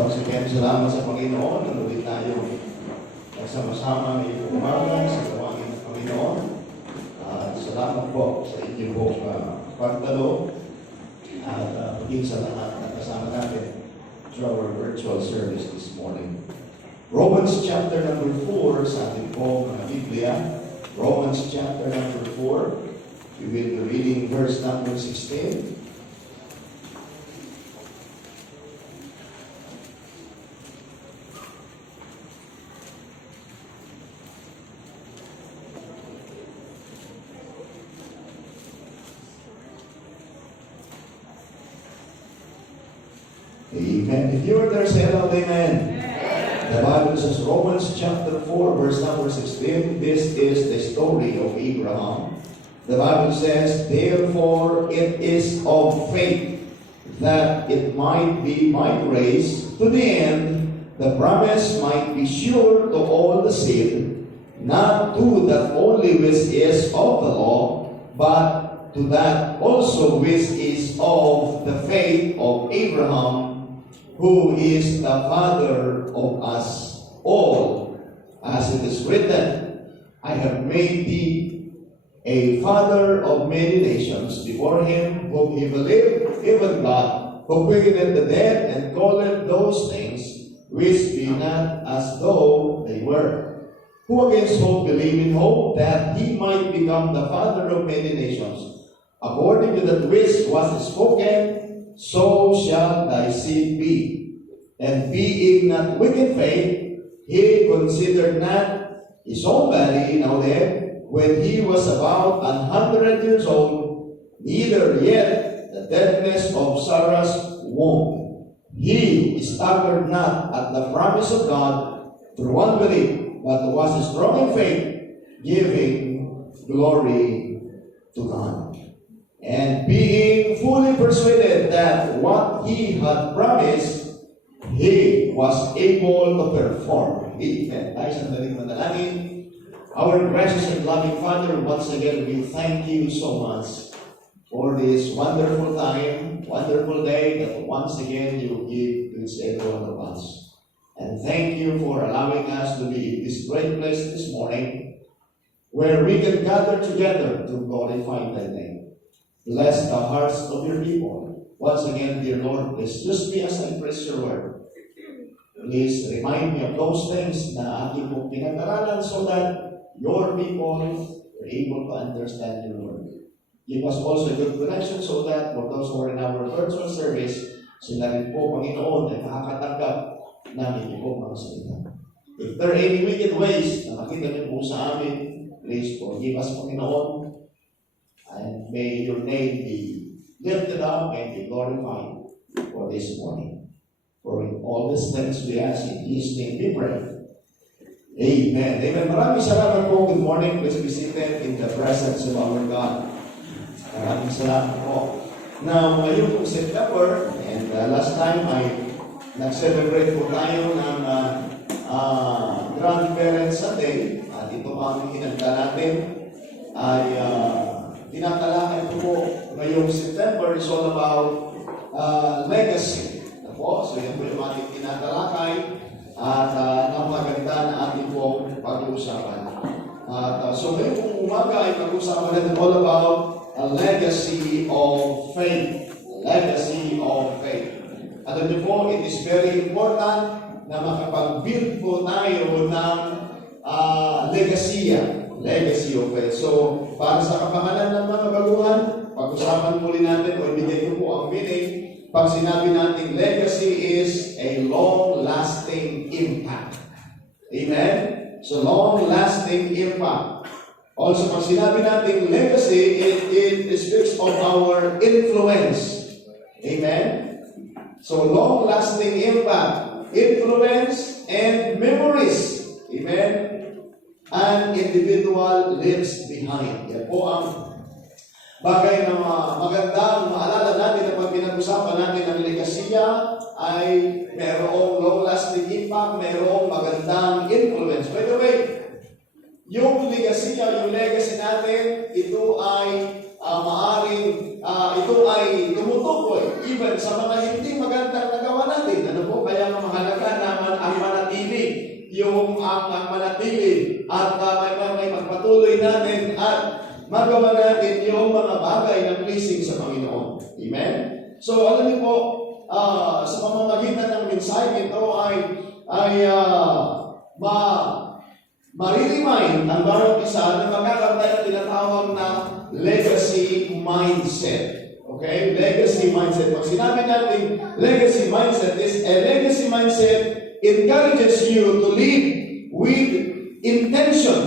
Once again, salamat sa Panginoon. Nanulit tayo nagsama-sama ngayong umaga sa gawangin ng Panginoon. At salamat po sa inyong pagdalo at maging sa lahat na kasama natin to our virtual service this morning. Romans chapter number 4 sa ating po mga Biblia. Romans chapter number 4. We will be reading verse number 16. Amen. If you are there, say aloud, amen. The Bible says, Romans chapter 4, verse number 16, this is the story of Abraham. The Bible says, therefore it is of faith that it might be by grace, to the end the promise might be sure to all the seed, not to that only which is of the law, but to that also which is of the faith of Abraham, who is the father of us all, as it is written, I have made thee a father of many nations before him whom he believed, even God, who quickeneth the dead and calleth those things which be not as though they were. Who against hope believed in hope that he might become the father of many nations, according to that which was spoken, so shall thy seed be. And being not wicked faith, he considered not his own body now dead, when he was about 100 years old, neither yet the deadness of Sarah's womb. He staggered not at the promise of God through unbelief, but was strong in faith, giving glory to God. And being fully persuaded that what he had promised, he was able to perform. Amen. Tayo sa daling manalangin. Our gracious and loving Father, once again, we thank you so much for this wonderful time, wonderful day that once again you give to each every one of us. And thank you for allowing us to be in this great place this morning, where we can gather together to glorify thy name. Bless the hearts of your people. Once again, dear Lord, please use me as I preach your word. Please remind me of those things na aking mong pinag-aralan so that your people are able to understand your word. Give us also a good connection so that for those who are in our virtual service, sila rin po, Panginoon, ay makakatanggap namin yung mga salita. If there are any wicked ways na makita niyo po sa amin, please forgive us, Panginoon, and may your name be lifted up and be glorified for this morning. For in all these things we ask in His name we pray. Amen. Amen. Maraming salamat po. Good morning. Please be seated in the presence of our God. Maraming salamat po. Now, ngayon po September, and last time ay nag-celebrate po tayo ng Grandparents Sunday. At ito pa ang hinanda natin ay tinatalakay po ngayong September is all about legacy. So yan po yung ating tinatalakay at napaganda na ating pong pag-uusapan. So ngayong pong umaga ay pag-uusapan natin all about a legacy of faith. Legacy of faith. At ito po, it is very important na makapag-build po tayo ng legacy of faith. So, para sa kapangalan ng mga baguhan, pag-usapan muli natin o ibigay ko po ang meaning. Pag sinabi natin legacy is a long-lasting impact. Amen? So, long-lasting impact. Also, pag sinabi natin legacy, it speaks of our influence. Amen? So, long-lasting impact, influence, and memories. Amen? An individual leaves behind. Yan po ang bagay na magandang maalala natin na pag pinag-usapan natin ang legasiya ay mayroong long-lasting impact, mayroong magandang influence. By the way, yung legasiya, yung legacy natin, ito ay ito ay tumutukoy even sa mga hindi magandang nagawa natin. Ano po? Kaya mga Amen? So, alam niyo po, sa pamamagitan ng mensahe ito ay ma-remind ang bawat isa na magkakaroon tayo ng tinatawag na legacy mindset. Okay? Legacy mindset. Pag sinabi natin legacy mindset, is a legacy mindset encourages you to live with intention,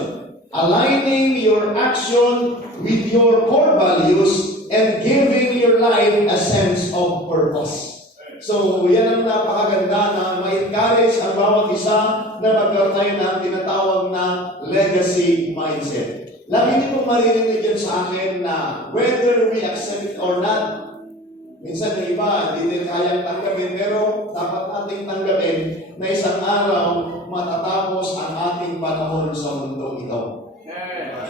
aligning your action with your core values and giving your life a sense of purpose. So, yan ang napakaganda na ma-encourage ang bawat isa na magkaroon tayo ng tinatawag na legacy mindset. Lagi niyo pong maririnig yan sa akin na whether we accept it or not, minsan ng iba, hindi nila kayang tanggapin, pero dapat nating tanggapin na isang araw matatapos ang ating panahon sa mundo ito.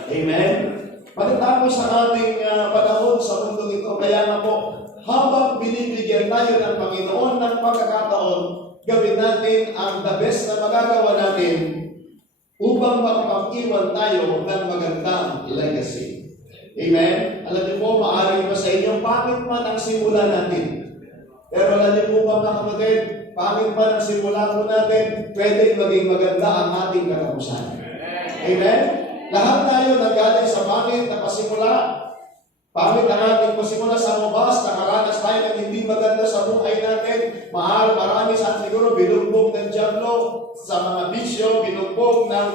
Amen? Matatapos ang ating panahon sa mundo ito. Kaya nga po, habang binibigyan tayo ng Panginoon ng pagkakataon, gawin natin ang the best na magagawa natin upang makapag-iwan tayo ng magandang legacy. Amen? Alam niyo po, maaari ba sa inyo, pangit man ang simula natin. Pero alam niyo po ba mga kapatid, pangit man ang simula po natin, pwede maging maganda ang ating katapusan. Amen? Lahat tayo nagaling sa pangit na pasimula. Pangit ang ating pasimula sa mabas, nakaranas tayo ng hindi maganda sa buhay natin. Marami sa siguro binugbog ng diablo sa mga bisyo, binugbog ng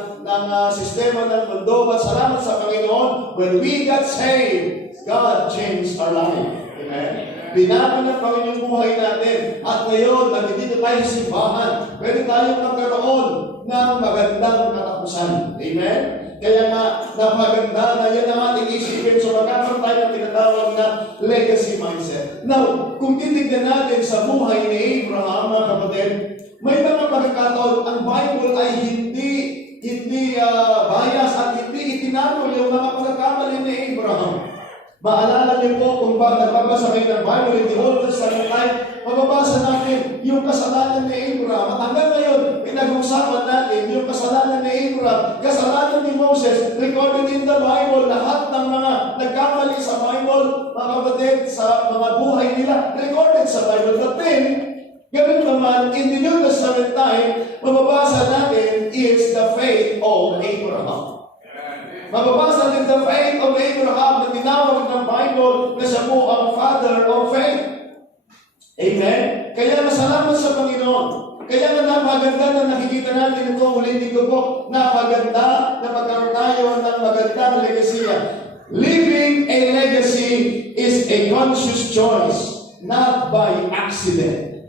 sistema ng mundo. But salamat sa Panginoon, when we got saved, God changed our life. Amen? Binago ng Panginoon buhay natin. At ngayon, nandito tayo sa simbahan. Pwede tayong magkaroon ng magandang katapusan. Amen? Kaya nga, napaganda na yan ang ating isipin. So, magkakaroon tayo ng tinatawag na legacy mindset. Now, kung titignan natin sa buhay ni Abraham, mga kapatid, may mga pagkakataon, ang Bible ay hindi bias at hindi itinatol yung mga pagkakamali ni Abraham. Maalala niyo po kung ba nagbabasa kayo ng Bible in the Old Testament time, mababasa natin yung kasalanan ni Abraham. At hanggang ngayon, pinag-uusapan natin yung kasalanan ni Abraham, kasalanan ni Moses, recorded in the Bible. Lahat ng mga nagkamali sa Bible, mga kapatid, sa mga buhay nila, recorded sa Bible. But then, ganun naman, in the New Testament time, mababasa natin is the faith of Abraham. Mababasa din the faith of Abraham na tinawag ng Bible na siya po ang father of faith. Amen? Kaya masalamat sa Panginoon. Kaya nga napaganda na nakikita natin ito, ulitin ko po, napaganda na magkaroon tayo ng magandang legasiya. Living a legacy is a conscious choice, not by accident.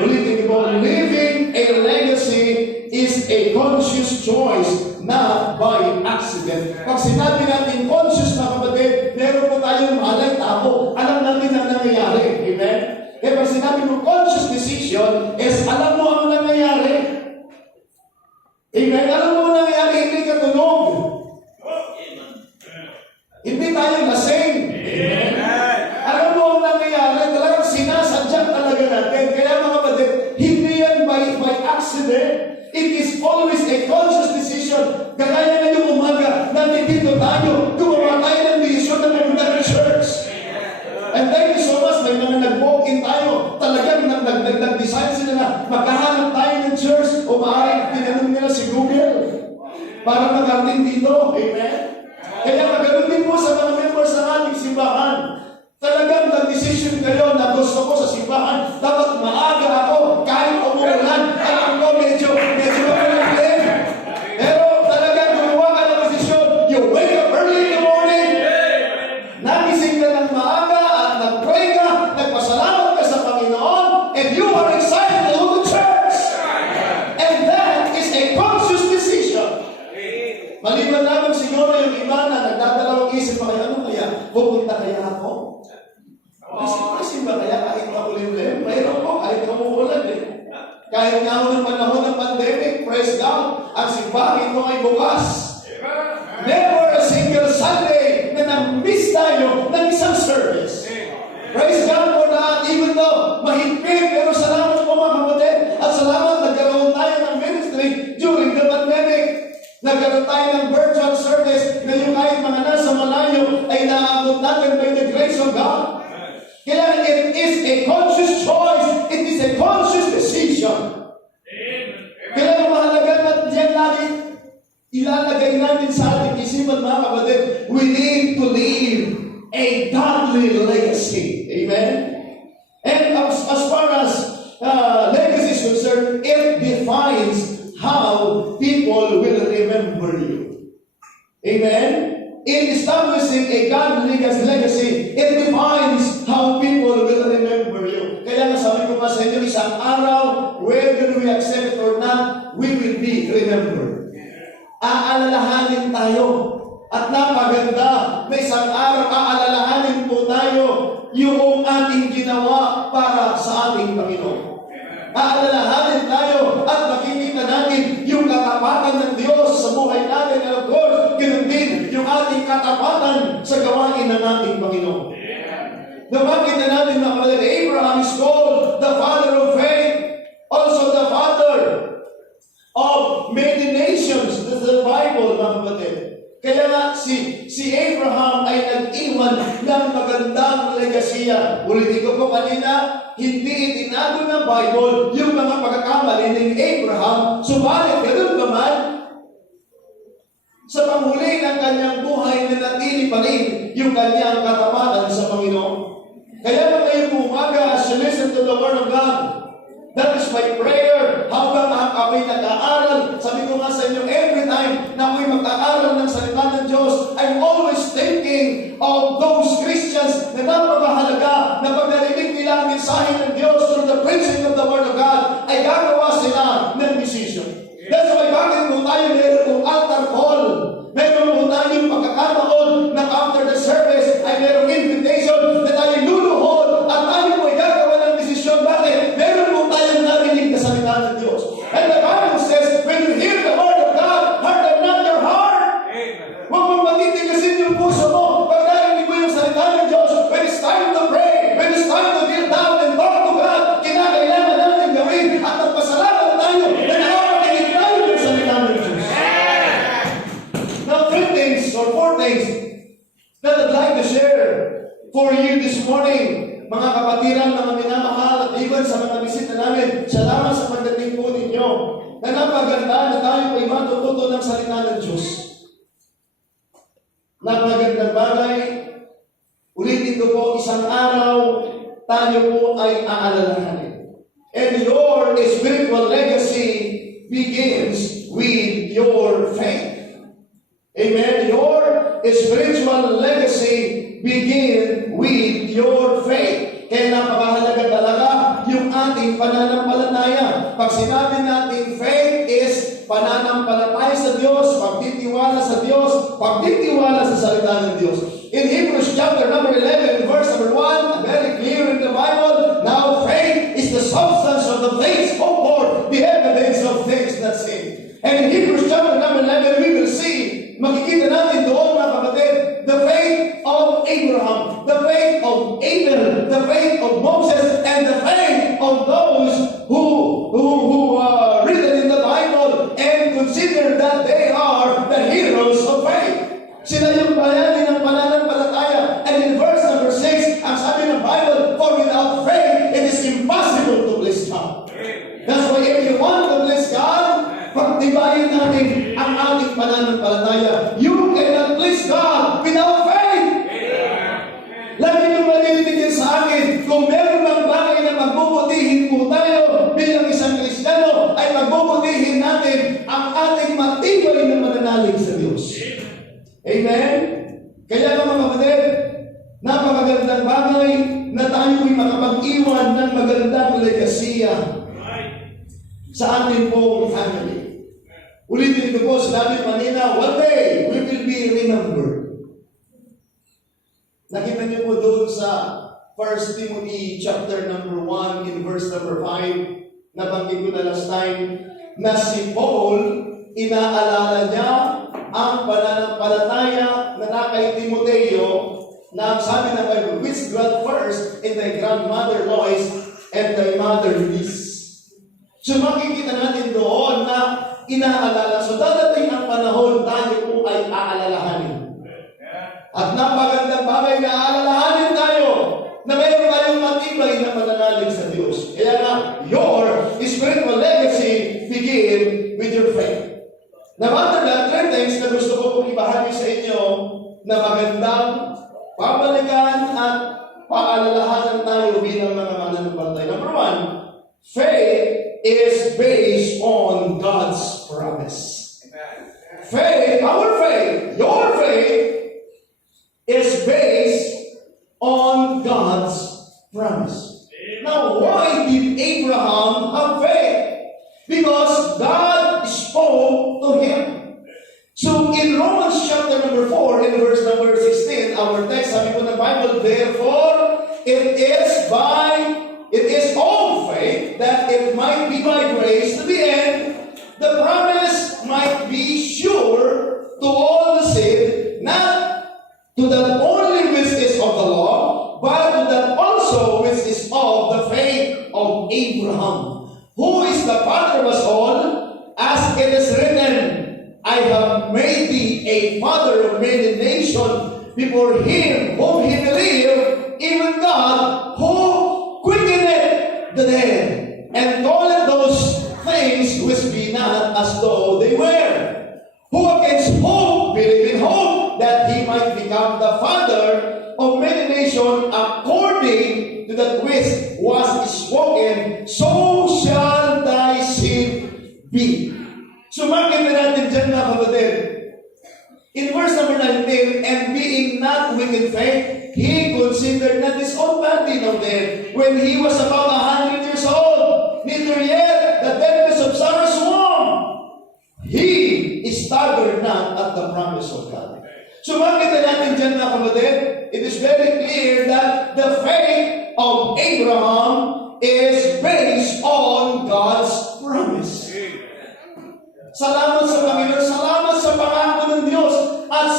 Ulitin ko po, living a legacy is a conscious choice, not by accident. Pag sinabi natin conscious na kapatid, meron po tayong malay tao. Alam natin ang nangyayari. Amen? Kaya pag sinabi mo conscious decision, is alam mo ang nangyayari. Amen? Alam mo ang nangyayari, hindi ka tulog. Hindi tayo lasing. Amen? Alam mo ang nangyayari, talagang sinasadya talaga natin. Kaya mga kapatid, hindi yan by accident. It is always a conscious decision. Kagaya na yung umaga, nandito tayo, gumawa tayo ng decision na maganda ng church. And thank you so much, may mga nag-walk-in tayo. Talagang nag-decide sila na magkahanap tayo ng church o maaaring tinanong nila si Google para magarating dito. Amen? Kaya maganoon din po sa mga members ng ating simbahan. Talagang nag-decision kayo na gusto ko sa simbahan, dapat maaga ako, kahit umuulan, alam ko medyo makulit. Pero talagang gumawa ka ng desisyon, you wake up early in the morning, nagising ka ng maaga at nag-pray ka, nagpasalamat ka sa Panginoon, and you are excited to go to church. And that is a conscious decision. Maliban naman siguro yung iba na nagdadalawang isip pa kayo, ano kaya? Pupunta kaya ako? Kasi ba kaya kahit makulimlim? Mayroon po kahit umuulan eh. Kahit nga ng panahon ng pandemic, praise God, ang simbahan ito ay bukas. Never a single Sunday na nag-miss tayo ng isang service. Praise God for that, even though mahigpit, pero salamat po mga kapatid. At salamat, nagkaroon tayo ng ministry during the pandemic. Nagkaroon tayo ng virtual service na yung kahit mga nasa malayo ay naabot natin by the grace of God. Kaya ilalagay natin sa ating isipan, mga kapatid, we need to leave a godly legacy. Amen? And as far as legacy is concerned, it defines how people will remember you. Amen? In establishing a godly legacy, it defines how people will remember you. Kaya nga sabi ko pa sa inyo, isang araw, whether we accept it or not, we will be remembered. Aalalahanin tayo. At napaganda na isang araw, aalalahanin po tayo yung ating ginawa para sa ating Panginoon. Aalalahanin tayo at makikita natin yung katapatan ng Diyos sa buhay natin. And of course, ganoon din yung ating katapatan sa gawain ng ating Panginoon. Nabanggit na natin na Abraham is called the father of faith, also the father of many nations. That's the Bible, mga kapatid. Kaya nga, si Abraham ay nag-iwan ng magandang legasiya. Ulitin ko po kanina, hindi itinago ng Bible yung mga pagkakamali ng Abraham. Subalit, ganun pa man, sa panghuli ng kanyang buhay, nanatili pa rin yung kanyang katapatan sa Panginoon. Kaya na ngayong umaga, as you listen to the Word of God, that is my prayer. Habang ako'y nag-aaral, sabi ko nga sa inyo, every time na ako'y mag-aaral ng salita ng Diyos, I'm always thinking of those Christians na napakahalaga na pag narinig nila ang mensahe ng Diyos through the preaching of the Word of God, ay gagawa sila ng decision. That's why bakit po tayo meron kong altar call, meron po tayong pagkakataon na after the service ay merong invitation na tayo luluhod at tayo po ay gagawa ng desisyon. Bakit? Meron po tayong narinig na salita ng Diyos. And the Bible says, when you hear the Word of God, harden not your heart. Huwag mong matitigasin yung puso mo pag narinig mo yung salita ng Diyos. When it's time to pray, when it's time to kneel down and talk to God, kinakailangan natin gawin at magpasalamat tayo na nakapagiging tayo ng salita ng Diyos. Now, four things that I'd like to share for you this morning. Mga kapatiran, mga minamahal, at even sa mga bisita namin, salamat sa pagdating po ninyo. Na napaganda na tayo ay matututo ng salita ng Diyos. Napagandang bagay, ulitin ko po, isang araw, tayo po ay aalalahanin. And your spiritual legacy begins with your faith. Amen. Your spiritual legacy begins with your faith. Kaya napakahalaga talaga yung ating pananampalataya. Pag sinabi natin faith is pananampalataya sa Diyos, pagtitiwala sa Diyos, pagtitiwala sa salita ng Diyos. In Hebrews chapter number 11, verse number 1, very clear in the Bible, now faith is the substance of the things hoped for, the evidence of things not seen. And in Hebrews chapter number 11, we will see, makikita natin doon, mga kapatid, the faith of Abraham, the faith of Abel, the faith of Moses, and the faith of those who are written in the Bible and consider that they are the heroes of faith. Sila yung bayani ng pananampalataya. And in verse number 6, ang sabi ng Bible, for without faith, it is impossible to please God. That's why if you want to please God, pagtibayin natin ang ating pananampalataya. You cannot please God without faith. Lagi nyo malilitigin sa akin, kung meron ng bagay na magbubutihin po tayo bilang isang Kristiyano, ay magbubutihin natin ang ating matibay na mananalig sa Diyos. Amen? Kaya mga kapatid, napakagandang bagay na tayo ay makapag-iwan ng magandang legasiya sa ating pong family. Ulitin ko po, sinabi kanina, one day we will be remembered. Nakita niyo po doon sa 1 Timothy chapter number 1 in verse number 5, nabanggit ko na last time, na si Paul, inaalala niya ang pananampalataya na kay Timoteo na sabi ng Bible, which dwelt first in thy grandmother Lois and thy mother Eunice. So makikita natin doon na inaalala. So dadating ang panahon, tayo po ay aalalahanin. At napagandang bagay na aalalahanin tayo na mayroon tayong matibay na mananalig sa Diyos. Kaya nga, your spiritual legacy begin with your faith. Now, after that, three things that faith is based on God's promise. Faith, our faith, your faith is based on God's promise. Now, why did Abraham have faith? Because God spoke to him. So, in Romans chapter number 4, in verse number 16, our text, sabi po ng Bible, therefore, it is all faith that it might be by grace to the end, the promise might be sure to all the saved, not to that only which is of the law, but to that also which is of the faith of Abraham, who is the father of us all, as it is written, I have made thee a father of many nations before him whom he believed, even God, who quickeneth the dead, and calleth those things which be not as though they were, who against hope believed in hope, that he might become the father of many nations, according to that which was spoken, so shall thy seed be. So makita natin dyan, mga kapatid, in verse number 19, and being not weak in faith, he considered not his own body now dead, when he was about 100 years old, neither yet the deadness of Sarah's womb. He staggered not at the promise of God. So makita natin dyan, mga kapatid, it is very clear that the faith of Abraham is based on God's promise. Salamat sa Panginoon, salamat sa pangako ng Diyos. At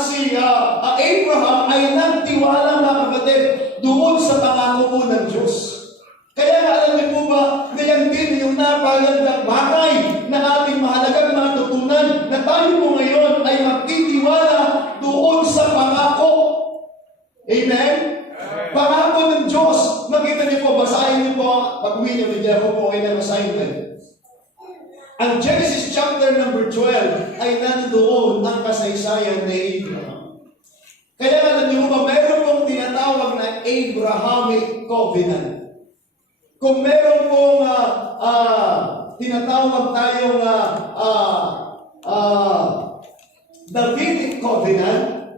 si Abraham ay nagtiwala, mga kapatid, doon sa pangako po ng Diyos. Kaya alam niyo po ba, na yan din yung napagandang bagay na ating mahalagang matutunan na tayo po ngayon ay magtitiwala doon sa pangako. Amen? Pangako ng Diyos. Makita niyo po, basahin niyo po, pag-uwi niyo, bigyan ko po kayo ng assignment. Ang Genesis chapter number 12 ay nandoon ang kasaysayan ni Abraham. Kaya alam niyo ba, meron pong tinatawag na Abrahamic Covenant. Kung meron pong tinatawag tayong Davidic Covenant,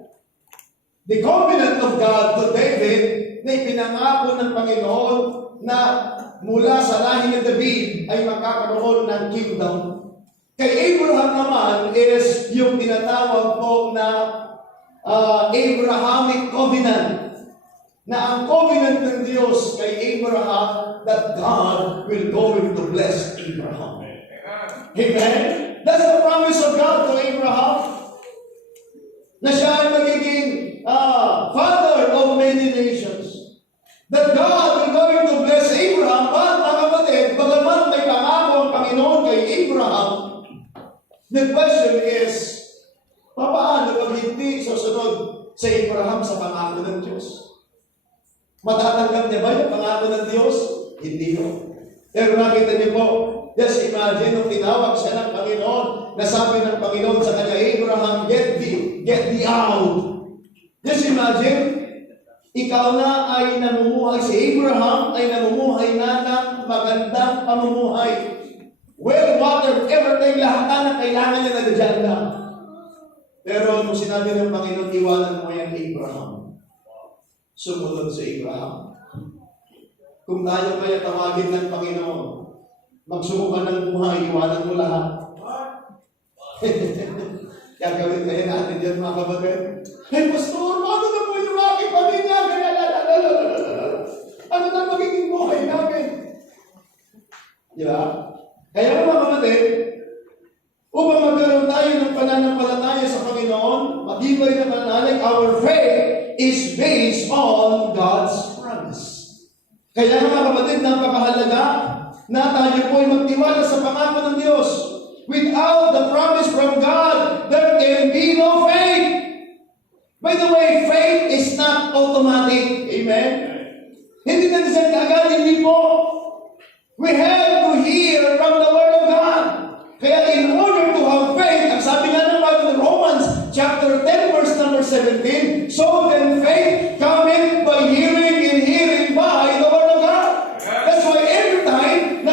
the covenant of God to David, na ipinangako ng Panginoon na mula sa lahi ni David ay magkakaroon ng kingdom. Kay Abraham naman is yung tinatawag po na Abrahamic Covenant. Na ang covenant ng Diyos kay Abraham that God will going to bless Abraham. Amen? That's the promise of God to Abraham. Na siya ay magiging father of many nations. That God will going to bless Abraham, but mga kapatid, bagamat may pangako ang Panginoon kay Abraham, the question is, paano pag hindi susunod sa Abraham sa pangako ng Diyos? Matatanggap niya ba yung pangako ng Diyos? Hindi yun. Pero nakita niyo po, just imagine nung tinawag siya ng Panginoon, nasabi ng Panginoon sa kanya, Abraham, get thee out. Just imagine, ikaw na ay namumuhay, si Abraham ay namumuhay na ng magandang pamumuhay. Well, water, everything, lahat na kailangan niya na dyan lang. Pero nung sinabi ng Panginoon, iwanan mo yan kay Abraham. Sumunod sa Abraham. Kung tayo kaya tawagin ng Panginoon, magsubukan ng buhay, iwanan mo lahat. Gagawin kayo natin yan, mga kapatid. Hey, Pastor, paano na po yung aking pamilya? Ano na magiging buhay namin? Di ba? Kaya mga kapatid, upang magkaroon tayo ng pananampalataya sa Panginoon, matibay na pananalig, our faith is based on God's promise. Kaya mga kapatid, napakahalaga na tayo po ay magtiwala sa pangako ng Diyos. Without the promise from God, there can be no faith. By the way, faith is not automatic. Amen? Hindi na dyan kaagad, hindi po. We have to hear from the Word of God. Kaya in order to have faith, ang sabi nga ng Bible in Romans chapter 10 verse number 17, so then faith cometh by hearing and hearing by the Word of God. That's why every time na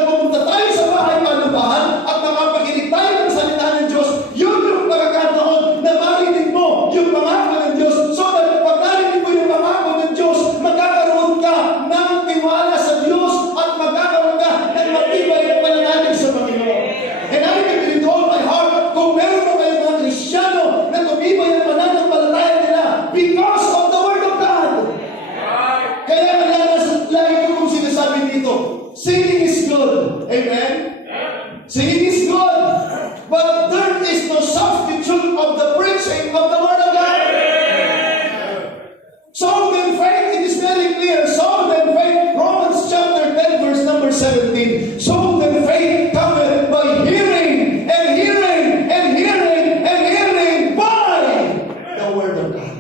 Singing is good, but there is no substitute of the preaching of the Word of God. So then faith, it is very clear. So then faith, Romans chapter 10, verse number 17. So then faith cometh by hearing, and hearing, and hearing, and hearing by the Word of God.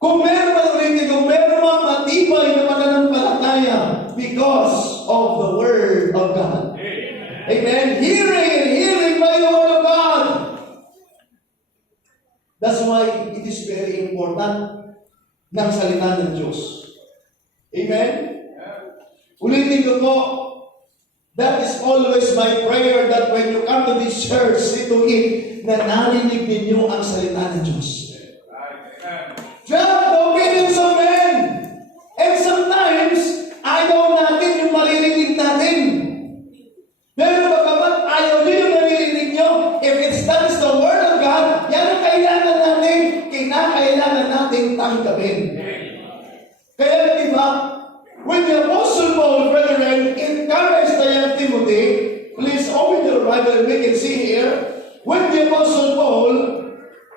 Kung meron man ulit, kung meron man matibay na mananampalataya because of the Word of God. Amen. Hearing and hearing by the Word of God. That's why it is very important ng salita ng Diyos. Amen? Ulitin ko po, that is always my prayer that when you come to this church, see to it na narinig ninyo ang salita ng Diyos. Drop the opinions of men. And sometimes, ayaw natin yung maririnig natin. Pero bagamat ayaw nyo yung naririnig nyo, if that is the Word of God, yan ang kailangan natin, kinakailangan natin tanggapin. Kaya diba, when the Apostle Paul, brethren, encouraged the young Timothy, please open your Bible and we can see here, when the Apostle Paul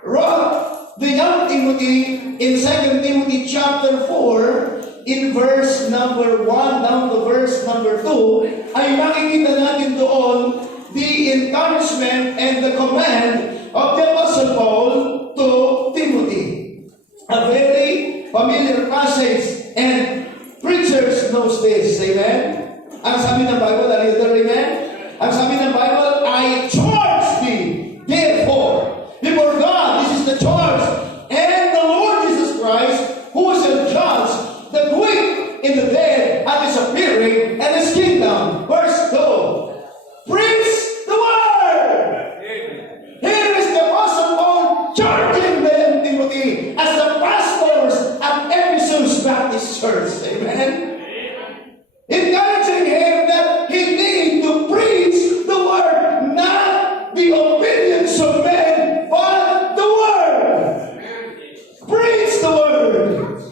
wrote the young Timothy in 2 Timothy chapter 4, in verse number 1 down to verse number 2, ay makikita natin doon the encouragement and the command of the Apostle Paul to Timothy. A very familiar passage, and preachers knows this. Amen? Ang sabi ng Bible, amen? Ang sabi ng Bible, I charge thee, therefore, before God, this is the charge, and the Lord Jesus Christ, who is the judge, the quick in the dead, and is appearing, and his kingdom. Verse 2. Preach the word. Here is the Apostle Paul charging them, Timothy, as the pastors at Ephesus Baptist Church. Amen. Encouraging him that he needed to preach the word, not the opinions of men, but the word. Preach the word.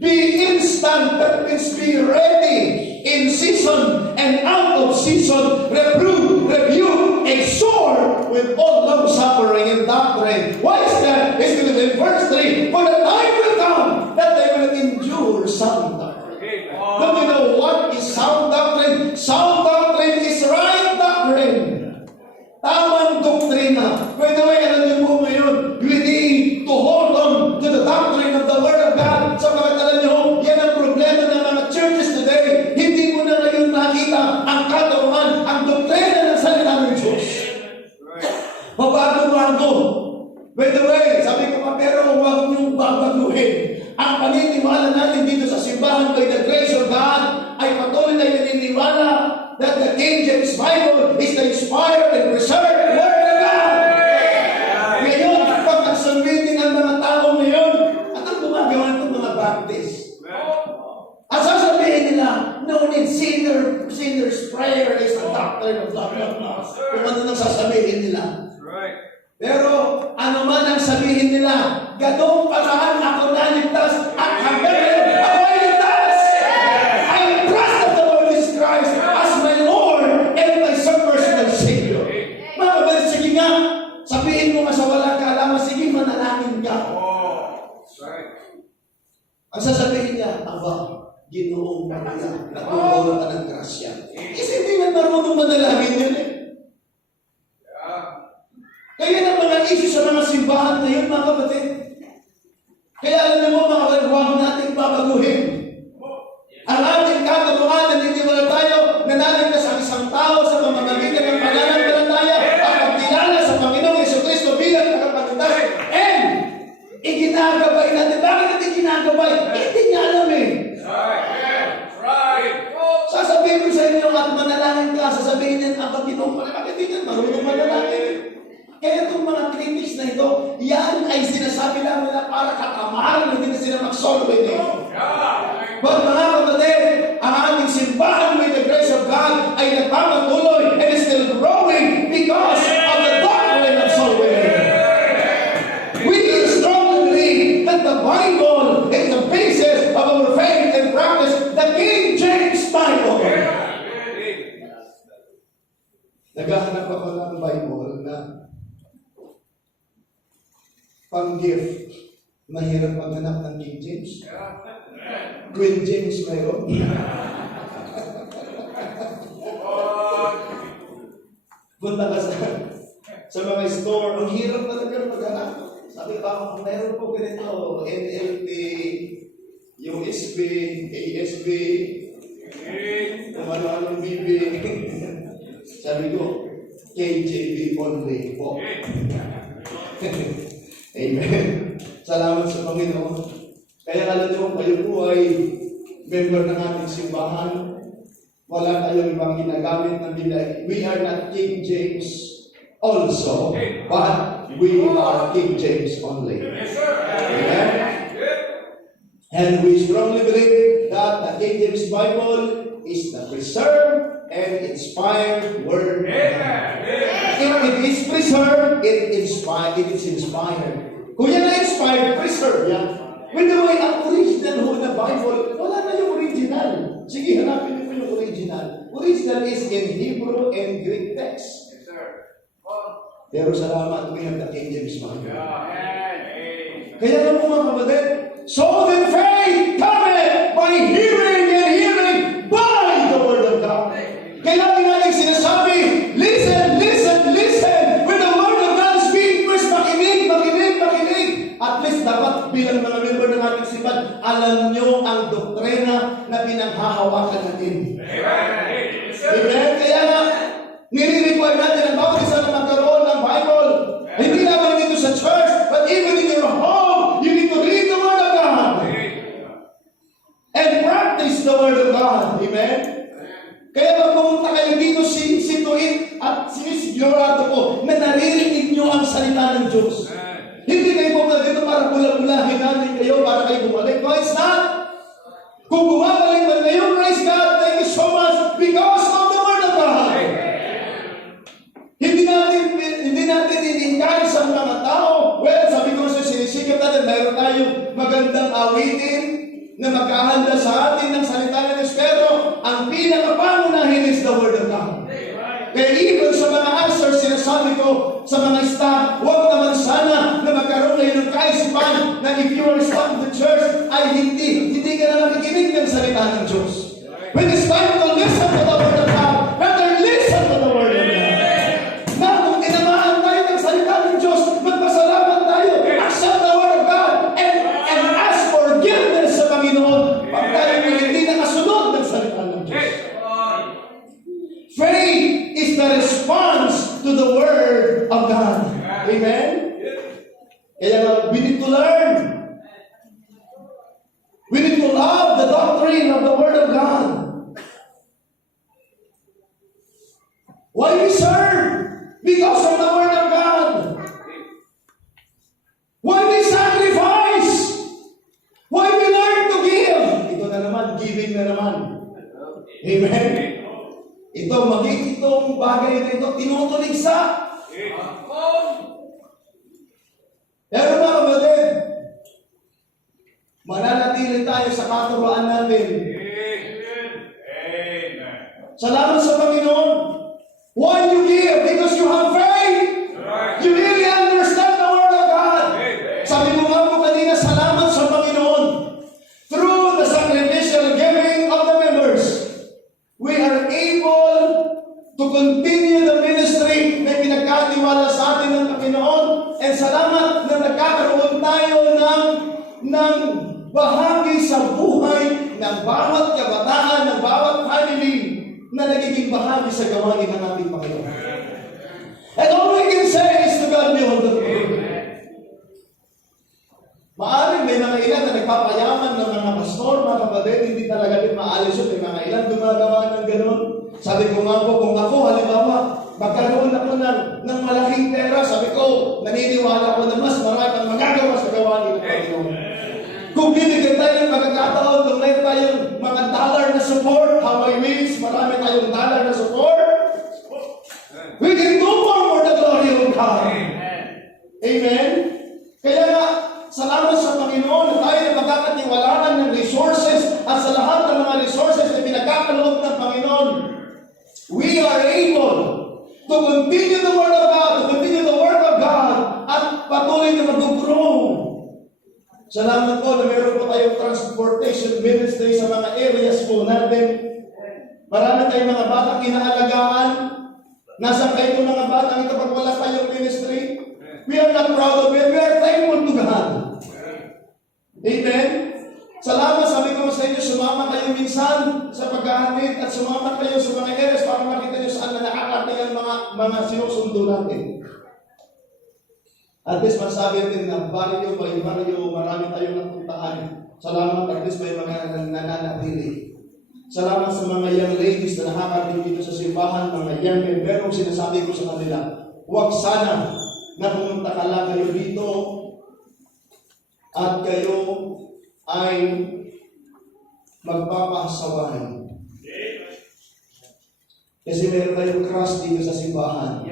Be instant, that means be ready in season and out of season. Reprove, rebuke, exhort with all long suffering and doctrine. Why is that? It's because in verse 3, for the time will come that they will endure sound doctrine. Don't you know what is sound doctrine? Sound doctrine is right doctrine. Tamang doktrina. By the way, alam niyo po ngayon, we need to hold on to the doctrine of the Word of God. Sa mga tala niyo, yan ang problema ng mga churches today. Hindi mo na ngayon nakita ang katawan, ang doktrina ng salita ng Diyos. Mabago-bago. By the way, sabi ko pa, pero huwag niyong babaguhin. Ang paniniwala natin dito sa simbahan by the grace of God ay patuloy na naniniwala that the King James Bible is the inspired and preserved Word of God. Ngayon, pag nagsabihin ang mga tao ngayon, anong gumagawa ng mga Baptist? At sasabihin nila, no need sinner's prayer is the doctrine of God. Kung ano nang sasabihin nila. Pero ano man ang sabihin nila, ganong paraan ako naligtas at hanggang ngayon ako ay ligtas. I trust that the Lord Jesus Christ as my Lord and my personal Savior. Mga kapatid, sige nga, sabihin mo nga sa walang kaalaman, sige, manalangin ka. Ang sasabihin niya, aba, Ginoong Maria, nakuha ka ng grasya. Kasi hindi nga marunong manalangin yun eh. Kaya ng mga issue sa mga simbahan na yun, mga kapatid. Kaya alam mo, mga kapatid, huwag natin babaguhin. Ang ating katotohanan, hindi wala tayo nanaligtas ang isang tao sa pamamagitan ng pananampalataya at pagkilala sa Panginoong Jesucristo bilang tagapagligtas. And, iginagabay natin. Bakit natin ginagabay? Hindi niya alam eh. Sasabihin ko sa inyo at manalangin ka, sasabihin niya, ang Panginoong bakit hindi niya marunong manalangin? Kaya itong mga critics na ito, yan ay sinasabi lang nila para kakamahan, hindi na sila mag-solve it. But mga kapatid, ang ating simbahan with the grace of God ay nagpapatuloy and is still growing because of the doctrine of soul winning. We strongly believe that the Bible is the basis of our faith and practice, the King James Bible. Naghahanap ako ng Bible na pang-gift. Mahirap maghanap ng King James. Queen James mayroon. Punta ka sa mga store, ang hirap talaga maghanap. Sabi ko, meron po ganito, NLT, USB, ASB, kung ano-anong BB. Sabi ko, KJV only po. Amen. Salamat sa Panginoon. Kaya alam nyo, kayo po ay member ng ating simbahan. Wala tayong ibang ginagamit na binay. We are not King James also, but we are King James only. Amen. And we strongly believe that the King James Bible is the preserved and inspired word of God. If it is preserved, it is inspired. Kung yan na inspired, preserve yan. When the way ang original ho na Bible, wala na yung original. Sige, hanapin niyo po yung original. Original is in Hebrew and Greek text. Yes, sir. Pero salamat, we have the King James Bible. Kaya nga po mga kapatid, so then faith cometh by hearing and hearing by the word of God. Kaya lagi natin sinasabi, listen, listen, listen. When the word of God is being first, makinig, makinig, makinig. At least dapat bilang mga member ng ating simbahan, alam nyo ang doktrina na pinanghahawakan natin. Amen? Kaya nga, nire-require natin ang bawat isa na magkaroon ng Bible. Hindi naman dito sa church, but even in your home, you need to read the Word of God. And practice the Word of God. Amen? Kaya pag pumunta kayo dito, situin at sinisigurado ko na naririnig nyo ang salita ng Diyos. Hindi kayo pumunta dito para bula-bulahin namin kayo para kayo bumalik. No, it's not. Kung bumabalik man kayo, praise God, thank you so much because of the Word of God. Hindi natin in-encourage sa mga tao. Well, sabi ko sa sinisikap natin, mayroon tayong magandang awitin na magkahanda sa atin ng salita ng Diyos. Pero ang pinakapangunahin is the Word of God. Kaya even sa mga answers, sinasabi ko sa mga staff, huwag naman sana na magkaroon kayo ng kaisipan na if you are staff of the church, ay hindi ka na nakikinig ng salita ng Diyos. When it's time to listen to the Word of God, rather listen to the Word of God. Na kung tinamaan tayo ng salita ng Diyos, magpasalamat tayo, accept the Word of God, and ask forgiveness sa Panginoon pag tayo hindi nakasunod ng salita ng Diyos. Faith is the response to the Word of God. Amen? Kaya we need to learn. We need to love the doctrine of the Word of God. Why we serve? Because of the Word of God. Why we sacrifice? Why we learn to give? Ito na naman, giving na naman. Amen? Itong bagay na ito, tinutuligsa. Pero mga kapatid, mananatili tayo sa katuroan natin. Salamat sa Panginoon. Why you give? Because you have faith. You really understand the Word of God. Sabi ko nga po kanina, salamat sa Panginoon. Through the sacrificial giving of the members, we are able to continue the ministry na pinagkatiwala sa atin ng Panginoon. And salamat na nagkakaroon tayo ng bahagi sa buhay ng bawat kabataan, ng bawat family na nagiging bahagi sa gawain ng ating Panginoon. And all we can say is to God be all the glory. Maaring may mga ilan na nagpapayaman ng mga pastor, mga kapatid, hindi talaga din maalis yun. May mga ilan gumagawa ng ganun. Sabi ko nga po, kung ako, halimbawa, magkaroon ako ng malaking pera, sabi ko, naniniwala ko na mas marami ang magagawa sa gawain ng Panginoon. Kung binigyan tayo ng pagkakataon, kung mayroon tayong mga dollar na support, how I wish, marami tayong dollar na support, we can do more for the glory of God. Amen? Kaya nga, salamat sa Panginoon na tayo na magkakatiwalaan ng resources at sa lahat ng mga resources na pinagkakaloob ng Panginoon, we are able To continue the Word of God, to continue the Word of God, at patuloy na mag-grow. Salamat po na meron po tayong transportation ministry sa mga areas po natin. Marami tayong mga batang inaalagaan. Nasaan kayo po mga batang ito pag wala tayong ministry? We are not proud of it. We are thankful to God. Amen? Salamat, sabi ko sa inyo, sumama kayo minsan sa paghahatid at sumama kayo sa mga areas para makita nyo saan na nakakating ang mga sinusundo natin. At least masabi natin na baryo, marami tayong napuntaan. Salamat, at least may mga nananatili. Salamat sa mga young ladies na nakakating dito sa simbahan, mga young men. Pero sinasabi ko sa kanila, huwag sana na pumunta ka lang kayo dito at kayo ay magpapasaway. Kasi meron kayong crush dito sa simbahan.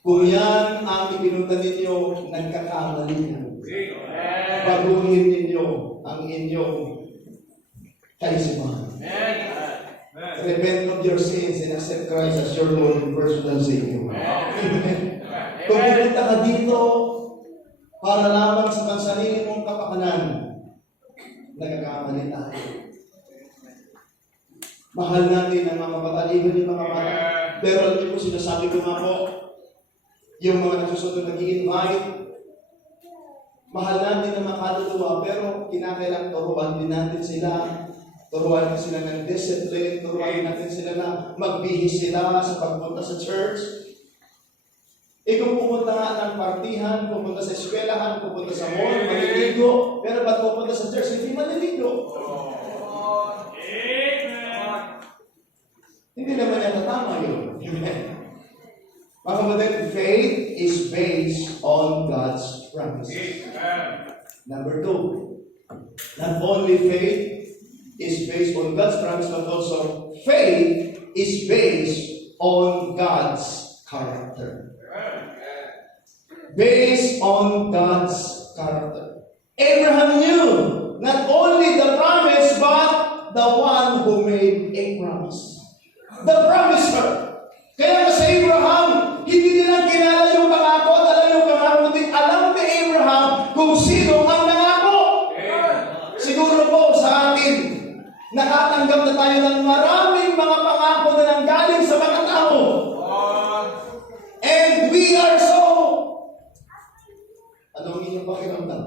Kung yan ang ipinunta ninyo, nagkakamali na. Baguhin ninyo ang inyong kaisipan. Repent of your sins and accept Christ as your Lord and personal Savior. Kung pumunta ka dito para lamang sa pansarili mong kapakanan, nagkakamali tayo. Mahal natin ang mga kapatid, yung mga bata. Pero alam niyo po, sinasabi ko nga po, yung mga nagsusunod nag-i-invite, mahal natin ang makaluluwa, pero kinakailang turuan din natin sila. Turuan natin sila ng discipline, turuan natin sila na magbihis sila sa pagpunta sa church. Kung pupunta nga ng partihan, pupunta sa eskwelahan, pupunta sa mall, maliligo, pero ba't pupunta sa church, hindi maliligo. Hindi naman yan tama yun. Mga kapatid, faith is based on God's promise. Number 2, not only faith is based on God's promise, but also faith is based on God's character. Based on God's character. Abraham knew not only the promise, but the one who made a promise. The promiser. Kaya sa Abraham, hindi nilang kilala yung pangako at alam yung pangako, hindi alam ni Abraham kung sino ang nangako. Siguro po sa atin, nakatanggap na tayo ng maraming mga pangako na nanggaling sa mga tao. And we are so... Anong inyong pakiramdam?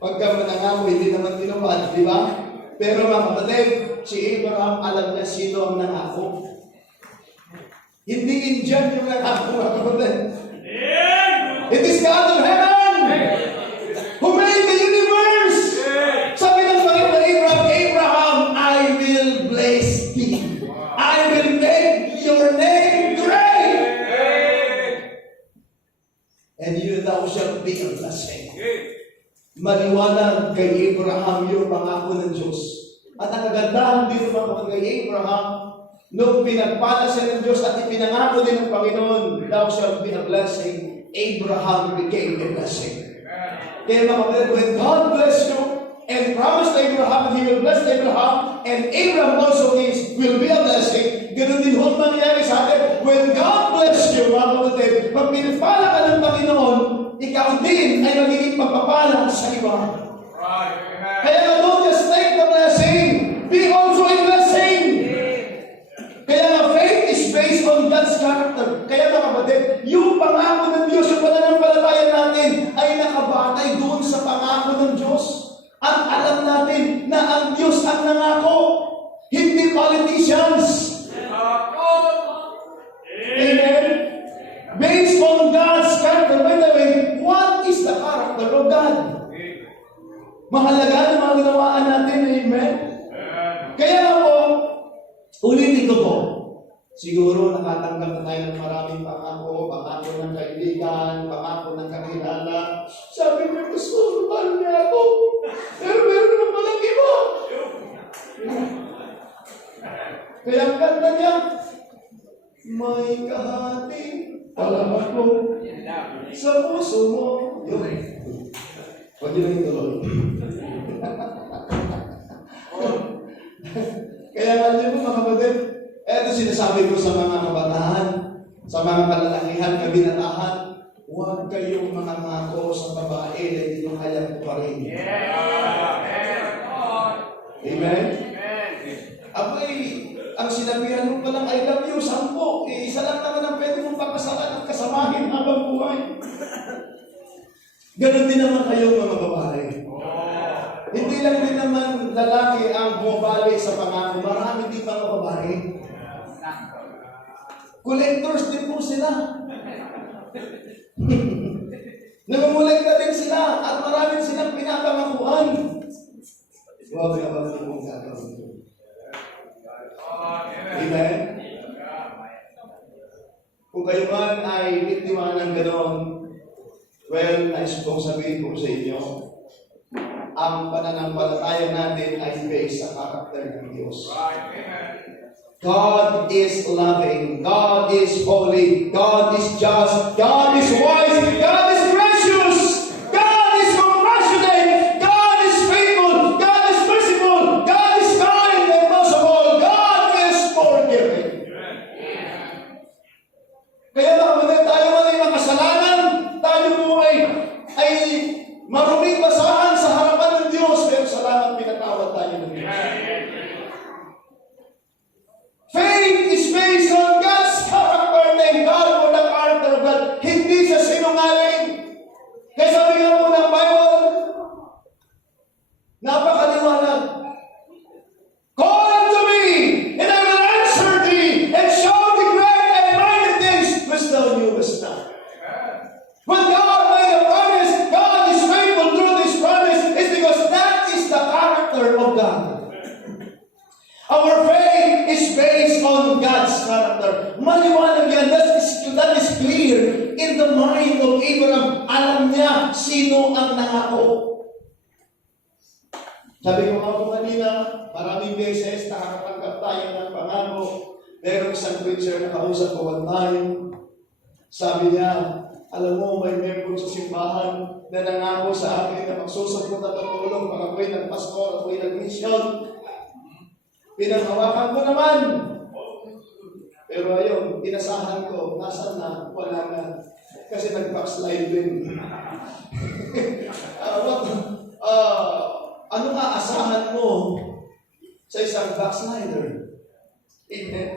Pagka manangako, hindi naman tinupad, di ba? Pero mga kapatid, si Abraham alam niya sino ang nangako. Hindi Indian yung nangako, mga kapatid. It is God of heaven who made the universe. Sabi ng Panginoon Abraham, I will bless thee. I will make your name great. And thou shalt be a blessing. Maliwanag kay Abraham yung pangako ng Diyos. At ang kagandahan din naman kay Abraham, nung pinagpala siya ng Diyos at ipinangako din ng Panginoon, thou shalt be a blessing, Abraham became a blessing. Kaya mga kapatid, when God bless you, and promised Abraham, He will bless Abraham, and Abraham also will be a blessing, ganun din ho mangyayari sa atin. When God bless you, mga kapatid, pag pinagpala ka ng Panginoon, ikaw din ay magiging pagpapala sa iba. Kaya don't just take the blessing, be also a blessing. Kaya nga faith is based on God's character. Kaya mga kapatid, yung pangako ng Diyos, yung pananampalataya natin ay nakabatay doon sa pangako ng Diyos. At alam natin na ang Diyos ang nangako, hindi politicians. Amen? Based on God's character. By the way, what is the character of God? Mahalaga na mga ginawaan natin. Amen? Kaya po, ulitin ko po. Siguro nakatanggap na tayo ng maraming pangako ng kaibigan, pangako ng kakilala. Sabi ko, gusto, mahal niya ako. Pero meron naman palang iba. Kaya ang kanta niya, may kahating alamat mo sa puso mo. Yun. Huwag yun ang ituloy. Kaya nga niyo po mga kapatid, eto si sinasabi ko sa mga kabataan, sa mga kalalakihan, kabinatahan, huwag kayong mangangako sa babae na hindi nyo kaya pa rin. Amen? Abay, ang sinabihan mo palang I love you, 10. Isa lang naman ang pwede mong pakasalan at kasamahin habang buhay. Ganon din naman kayo mga babae. Hindi lang din naman lalaki ang bumabalik sa pangako. Marami din mga babae. Collectors din po sila. Nangungulekta din sila at marami silang pinapangakuan. Huwag ka ba mong gagawin ito? Amen? Kung kayo man ay biktima ng gano'n, well, nais kong sabihin ko sa inyo, ang pananampalataya natin ay based sa karakter ng Diyos. God is loving. God is holy. God is just. God is wise. God is gracious. God is compassionate. God is faithful. God is merciful. God is kind. And most of all, God is forgiving. Kaya mga tayo man ay makasalanan, tayo po ay maruming basahan sa harapan ng Diyos, pero salamat pinatawad tayo ng Diyos. Faith is based on God's character. Thank God for the character of God. Hindi siya sinungaling. Kaya sabi nga po ng Bible, napakaliwanag. Call unto me, and I will answer thee, and show thee great and mighty things which thou knewest not. When God made a promise, God is faithful through this promise, is because that is the character of God. Our faith is based on God's character. Maliwanag yan. That is clear in the mind of Abraham. Alam niya sino ang nangako. Sabi ko nga po kanina, maraming beses nakakatanggap tayo ng pangako. Merong isang preacher na kausap ko one time. Sabi niya, alam mo, may member sa simbahan na nangako sa akin na magsusuport at tutulong pag ako'y nagpastor at ako'y nag-mission. Pinanghawakan ko naman. Pero ayun, inasahan ko, nasaan na? Wala na. Kasi nag-backslide din. Ano nga asahan mo sa isang backslider? Amen.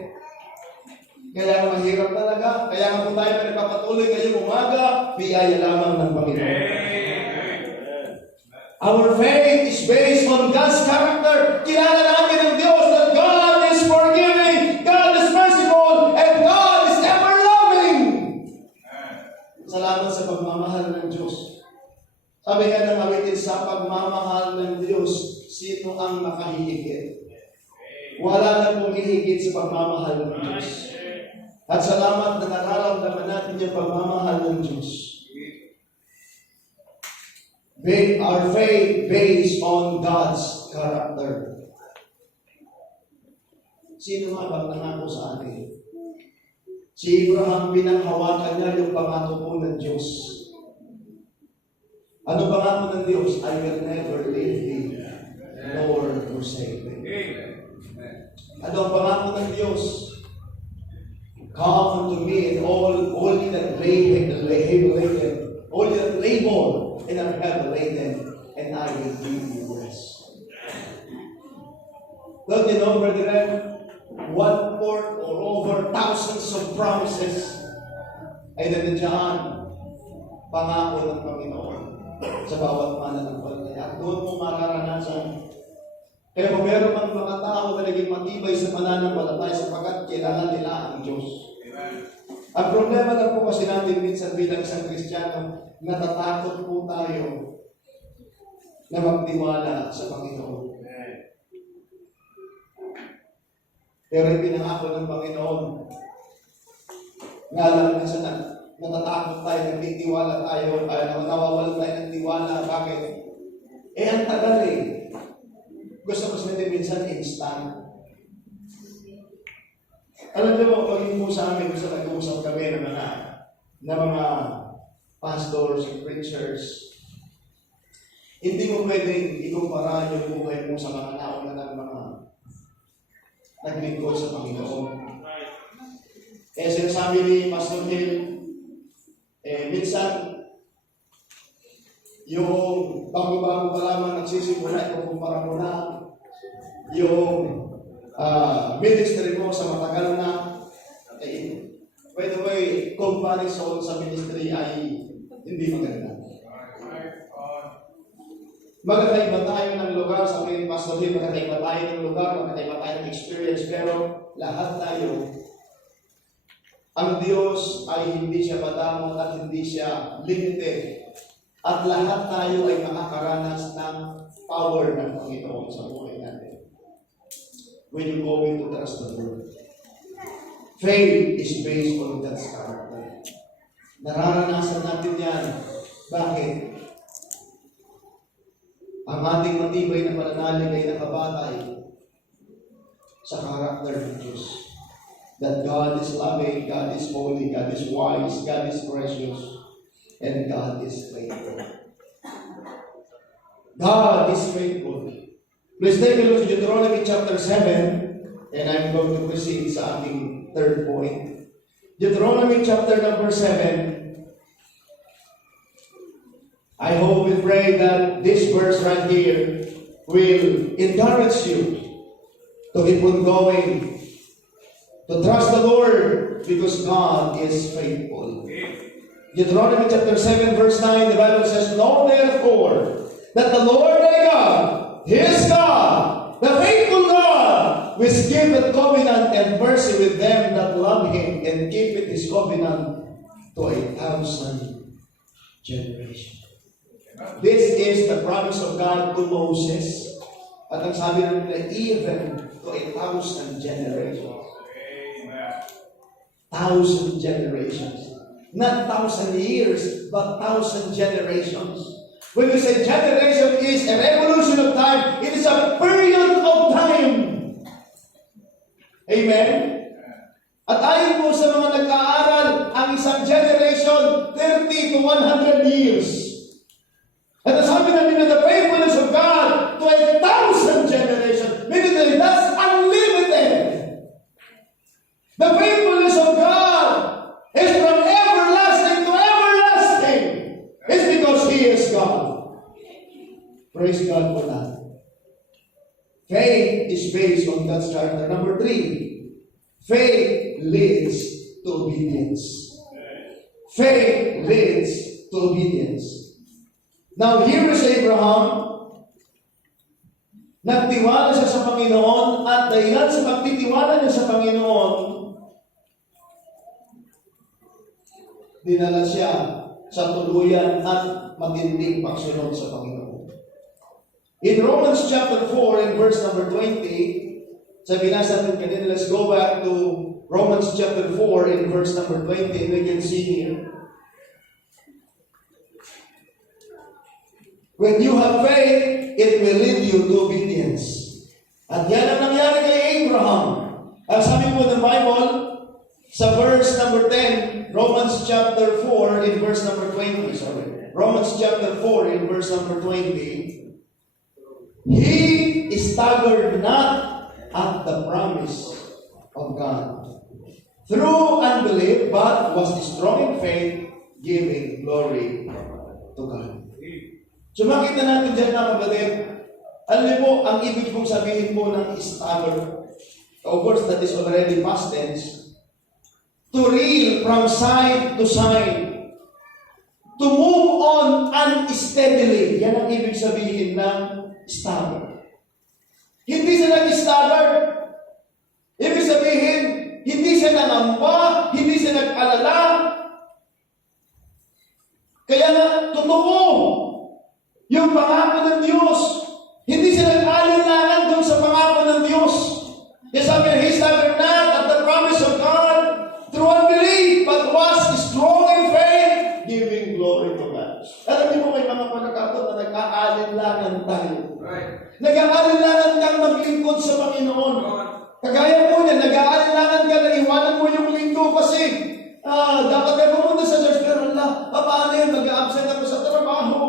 Kaya mahirap talaga. Kaya nga kung tayo na nagpapatuloy ngayong umaga, biyaya lamang ng Panginoon. Our faith is based on God's character. Kilala natin ang Diyos that God is forgiving, God is merciful, and God is ever-loving. Salamat sa pagmamahal ng Diyos. Sabi nga ng awitin, sa pagmamahal ng Diyos, sino ang makahihigit? Wala na pong hihigit sa pagmamahal ng Diyos. At salamat na nararamdaman natin yung pagmamahal ng Diyos. Our faith based on God's character. Sino nga bang nangako sa atin? Si Abraham, pinanghawakan niya yung pangako po ng Diyos. Ano pangako ng Diyos? I will never leave thee nor forsake thee. Ano ang pangako ng Diyos? Come unto me and all ye that labor and are heavy laden, and I will give you rest. Don't you know, brethren, 1/4 or over thousands of promises ay nandiyan, pangako ng Panginoon sa bawat mananampalataya. At doon mo mararanasan. Kaya kung meron mang mga tao na naging matibay sa pananampalataya sapagkat kailangan nila ang Diyos. Ang problema lang po kasi natin minsan bilang isang Kristiyano, natatakot po tayo na magtiwala sa Panginoon. Pero yung pinangako ng Panginoon, ngalan na sa natatakot tayo, nagtitiwala tayo, nawawalan tayo ng tiwala. Bakit? Ang tagal eh. Gusto ko natin minsan instant. Alam niyo po, paging po sa amin, gusto nag-uusap kami ng mga pastors and preachers. Hindi mo pwedeng ikumpara yung buhay mo sa mga nauna ng mga naglingkod sa Panginoon. sabi ni Pastor Hill, minsan, yung bago-bago pa lamang nagsisimula, ikukumpara mo na yung ministry mo sa matagal na. By the way, comparison sa ministry ay hindi maganda. Magkakaiba tayo ng lugar, sabi ni Pastor Hill, magkakaiba tayo ng lugar, magkakaiba tayo ng experience, pero lahat tayo, ang Diyos ay hindi siya madamot at hindi siya limited. At lahat tayo ay makakaranas ng power ng Panginoon sa buhay natin. When you go into trust the Lord. Faith is based on God's character. Nararanasan natin yan. Bakit? Ang ating matibay na pananalig ay nakabatay sa character ng Diyos. That God is loving, God is holy, God is wise, God is precious, and God is faithful. God is faithful. Please take a look at Deuteronomy chapter 7, and I'm going to proceed sa ating third point. Deuteronomy chapter number 7. I hope and pray that this verse right here will encourage you to keep on going, to trust the Lord, because God is faithful. Deuteronomy chapter 7 verse 9, the Bible says, "Know therefore that the Lord thy God, He is God, the faithful God, which giveth covenant and mercy with them that love Him, and keepeth His covenant to 1,000 generations." This is the promise of God to Moses. At ang sabi namin nila, even to 1,000 generations. 1,000 generations. Not 1,000 years, but 1,000 generations. When we say generation is a revolution of time, it is a period of time. Amen? At ayon po sa mga nag-aaral, ang isang generation, 30 to 100 years. At sabi namin na the faithfulness of God to 1,000 generations, meaning that that's unlimited. The faithfulness of God is from everlasting to everlasting. It's because He is God. Praise God for that. Faith is based on God's character. Number 3, faith leads to obedience. Faith leads to obedience. Now, here is Abraham. Nagtiwala siya sa Panginoon, at dahil sa pagtitiwala niya sa Panginoon, dinala siya sa tuluyan at matinding pagsunod sa Panginoon. In Romans chapter 4 and verse number 20, sa binasa natin kanina, let's go back to Romans chapter 4 and verse number 20, and we can see here. When you have faith, it will lead you to obedience. At yan ang nangyari kay Abraham. Ang sabi po ng Bible, sa verse number 10, Romans chapter 4 in verse number 20, Romans chapter 4 in verse number 20, he staggered not at the promise of God through unbelief, but was strong in faith, giving glory to God. So makita natin dyan na kapatid, alam niyo po, ang ibig kong sabihin po ng stagger, of course that is already past tense, to reel from side to side, to move on unsteadily. Yan ang ibig sabihin ng stagger. Hindi siya nag-stagger. Ibig sabihin, hindi siya nangamba, hindi siya nag-alala. Kaya nga, totoo, yung pangako ng Diyos, hindi siya nag-alinlangan doon sa pangako ng Diyos. Kaya sabi na, he staggered not at the promise of God through unbelief, but was strong in faith, giving glory to God. Alam niyo po, may mga pagkakataon na nag-aalinlangan tayo. Right. Nag-aalinlangan kang maglingkod sa Panginoon. Kagaya po niya, nag-aalinlangan ka na iwanan mo yung linggo kasi dapat ka pumunta sa church, pero Allah, paano yun? Mag-absent ako sa trabaho.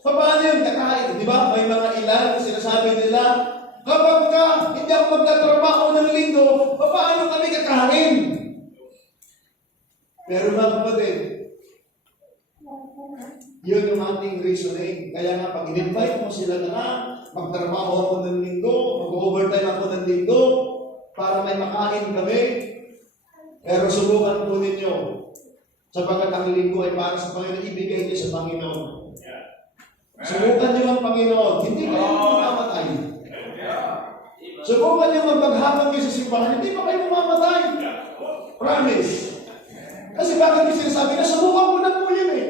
Paano yun? Kakain. Di ba? May mga ilan sinasabi nila, kapag hindi ako magtatrabaho ng linggo, paano kami kakain? Pero mga kapatid, yun yung ating reasoning. Kaya nga, pag in-invite mo sila na magtrabaho ako ng linggo, mag-overtime ako ng linggo, para may makain kami. Pero subukan po ninyo, sapagkat ang linggo ay para sa Panginoon, ibigay niyo sa Panginoon. Subukan niyo ang Panginoon, hindi kayo mamamatay. Subukan niyo magpaghapon kayo sa simbahan, hindi pa kayo mamamatay. Promise. Kasi bakit yung sinasabi na, subukan mo na po yun eh.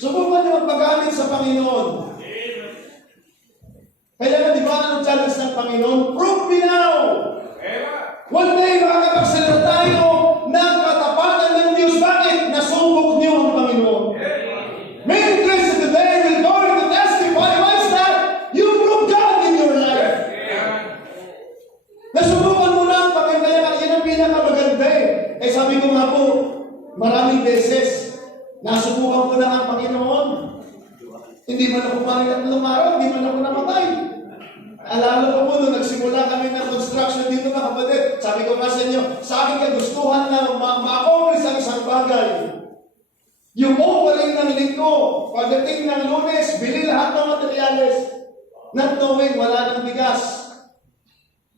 Subukan niyo magpagamit sa Panginoon. Kaya nga, di ba ang challenge ng Panginoon? Prove me now! One day, makakapagsalita tayo ng katapatan ng Diyos. Bakit? Nasubok niyo ang Panginoon. Many Christians today will go to testify. Why is that? You prove God in your life. Nasubukan mo na ang Panginoon. Kaya yan ang pinakamaganda eh. Eh sabi ko nga po, maraming beses, nasubukan ko na ang Panginoon. Hindi man ako pangit lumaraw, hindi man ako namatay. Alala ko po nung nagsimula kami ng construction dito mga kapatid, sabi ko nga sa inyo, sa akin kagustuhan na ma-accomplish ang isang bagay. Yung offering ng linggo, pagdating ng Lunes, bili lahat ng materyales. Not knowing, wala ng bigas.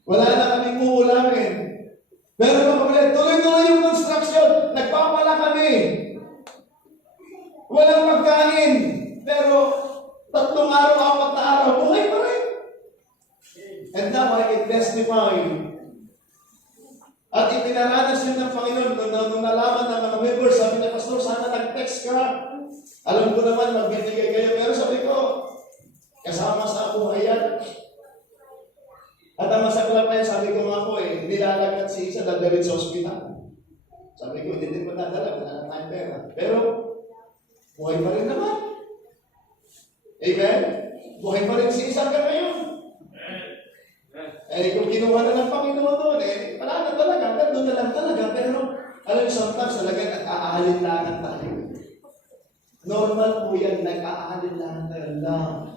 Wala na kaming uulamin. Pero mga kapatid, tuloy-tuloy yung construction. Nagpapala kami. Walang pagkain. Pero 3 araw, 4 na araw, buhay pa rin. And now I can testify. At ipinaranas yun ng Panginoon nung nalaman ng mga members, sabi niya, Pastor, sana nag-text ka. Alam ko naman, magbibigay kayo. Pero sabi ko, kasama sa buhay yan. At ang masakla pa yan, sabi ko nga po nilalagnat si isa, dadalhin sa ospital. Sabi ko, hindi din matadala, wala na tayong pera. Pero, buhay pa rin naman. Amen? Buhay pa rin si isa hanggang ngayon. Kung kinuha na ng Panginoon doon, wala na talaga, doon na lang talaga. Pero, alam mo, sometimes talaga nag-aalinlangan tayo. Normal po yan, nag-aalinlangan tayo lang.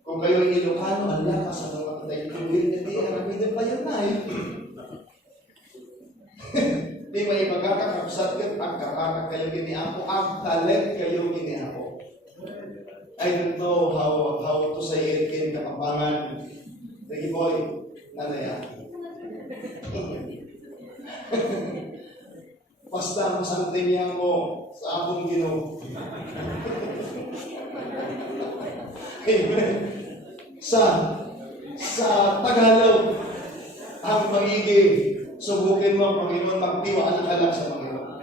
Kung kayo ay Ilocano, Allah, kasama ka tayo tuwin, hindi, aramidan pa yun na Hindi may magkakakapsat yun, ang kakaka kayo giniapo, ang talet kayo giniapo. I don't know how to say it in Kapampangan. Sige boy, nanaya. Basta masantin niya mo sa akong Ginoo. Amen. Sa Tagalog, ang magiging subukin mo ang Panginoon, magtiwala ka lang sa Panginoon.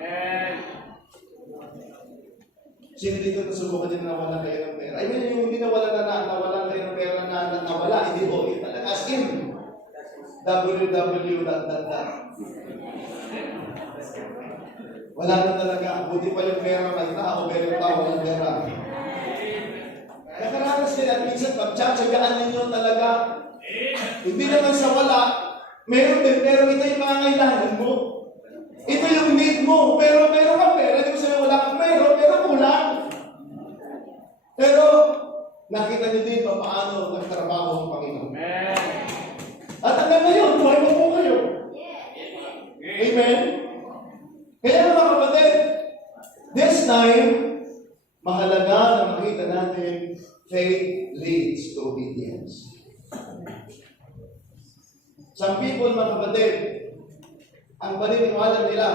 Sino dito nasubukan niyo na nawala kayo ng pera? I mean, yung hindi nawala nawala kayo ng pera na nawala, hindi po. As in, www. Wala na talaga. Buti pa yung pera may tao, pero yung tao walang pera. Nakaranas din at minsan pagtsatsagaan ninyo talaga. Hindi naman sa wala, meron din, pero ito yung mga kailangan mo. Ito yung need mo, pero meron kang pera. Hindi mo sabi wala kang pera, pero kulang. Pero, nakita niyo dito paano nagtrabaho ang Panginoon. At hanggang ngayon, buhay mo po kayo. Amen? Kaya mga kapatid, this time, mahalaga na makita natin, faith leads to obedience. Some people, mga kapatid, ang paniniwala nila,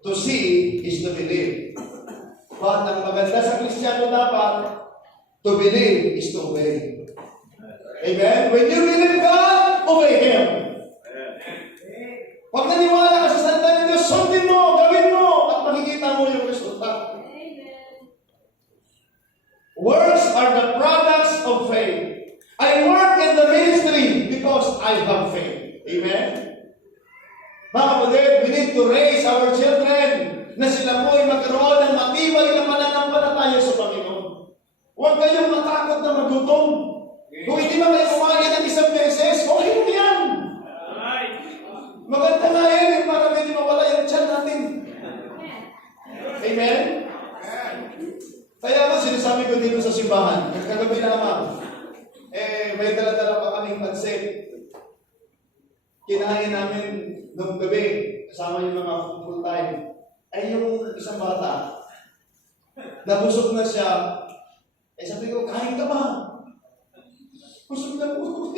to see is to believe. But ang maganda sa Kristiyano dapat, to believe is to obey. Amen? When you believe God, obey Him. Pag naniwala ka sa salita ng Diyos, sundin mo, gawin mo, at makikita mo yung resulta. Works are the products of faith. I work in the ministry because I have faith. Amen? Mga kapatid, we need to raise our children na sila po ay magkaroon ng matibay na pananampalataya sa Panginoon. Huwag kayong matakot na magutom. Kung hindi ba kayo kumain ng isang beses, okay mo yan. Maganda nga yan para medyo mawala yung tiyan natin. Amen? Kaya ako sinasabi ko dito sa simbahan, kagabi lamang, may dala-dala pa kaming pansit. Kinain namin nung gabi. kasama yung mga full time. Ay yung isang bata, nabusog na siya. Eh sabi ko, kain ka ba? Busog na po.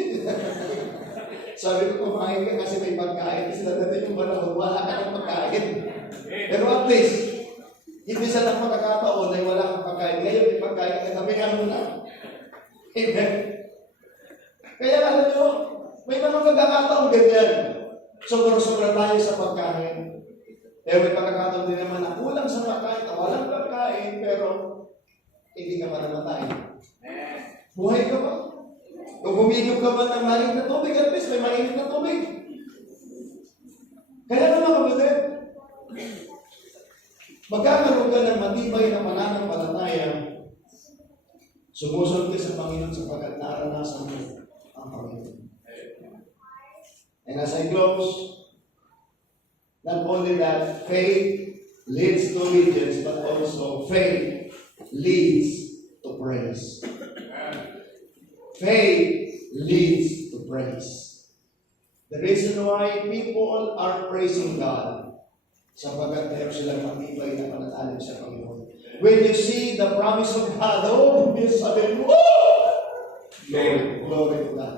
Sabi ko, kumain ka kasi may pagkain. Kasi dadating yung panahon, wala ka ng pagkain. Pero at least, hindi sa lang pagkakataon ay wala kang pagkain. Ngayon may pagkain ka, sabi nga muna. Amen. Kaya alam nyo, may mga pagkakataon ganyan. Sobrang-sobra tayo sa pagkain. Eh may pagkakataon din naman na kulang sa pagkain, walang pagkain, pero hindi ka pa namatay. Buhay ka ba? Kung humigop ka ba ng mainit na tubig, at least may mainit na tubig. Kaya naman kapatid, magkakaroon ka ng matibay na pananampalataya, sumusunod ka sa Panginoon sapagkat naranasan mo ang Panginoon. And as I close, not only that, faith leads to obedience, but also faith leads to praise. Faith leads to praise. The reason why people are praising God, sapagkat meron silang matibay na pananalig sa Panginoon. When you see the promise of God, oh, you sabi, woo! Glory, glory to God.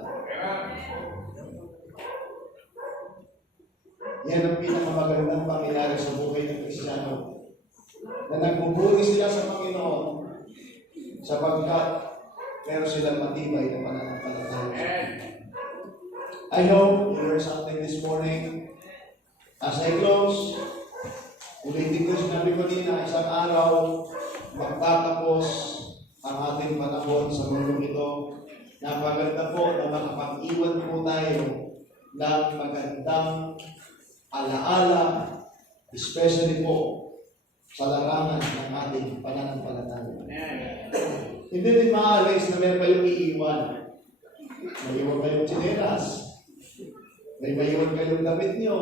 Yan ang pinakamagandang pangyayari sa buhay ng Kristiyano. Na nagbuburi sila sa Panginoon sapagkat meron silang matibay na pananampalataya. I hope you learned something this morning. As I close, ulitin ko sinabi ko din na isang araw magtatapos ang ating panahon sa mundo ito. Napaganda po na makapag-iwan po tayo ng magandang alaala, especially po sa larangan ng ating pananampalataya. Hindi din maalis na meron kayong iiwan. May iwan kayong tsinelas. May maiwan kayong damit nyo.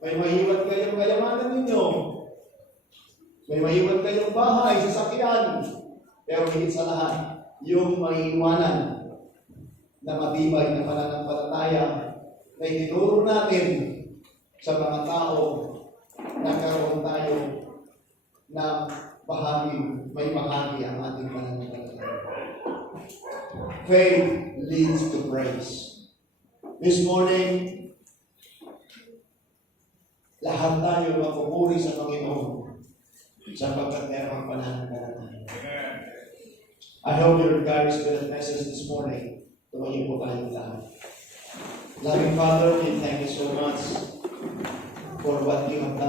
May maiwan kayong kayamanan ninyo. May maiwan kayong bahay, sasakyan. Pero higit sa lahat, yung maiiwanan na matibay na pananampalataya na itinuro natin sa mga tao nagkaroon tayo ng may bahagi ang ating pananampalataya. Faith leads to praise. This morning, lahat tayo mapupuri sa Panginoon sapagkat meron ang pananampalataya. I hope you're encouraged with that message this morning. Tumayo po tayong lahat. Loving Father, we thank you so much for what you have done.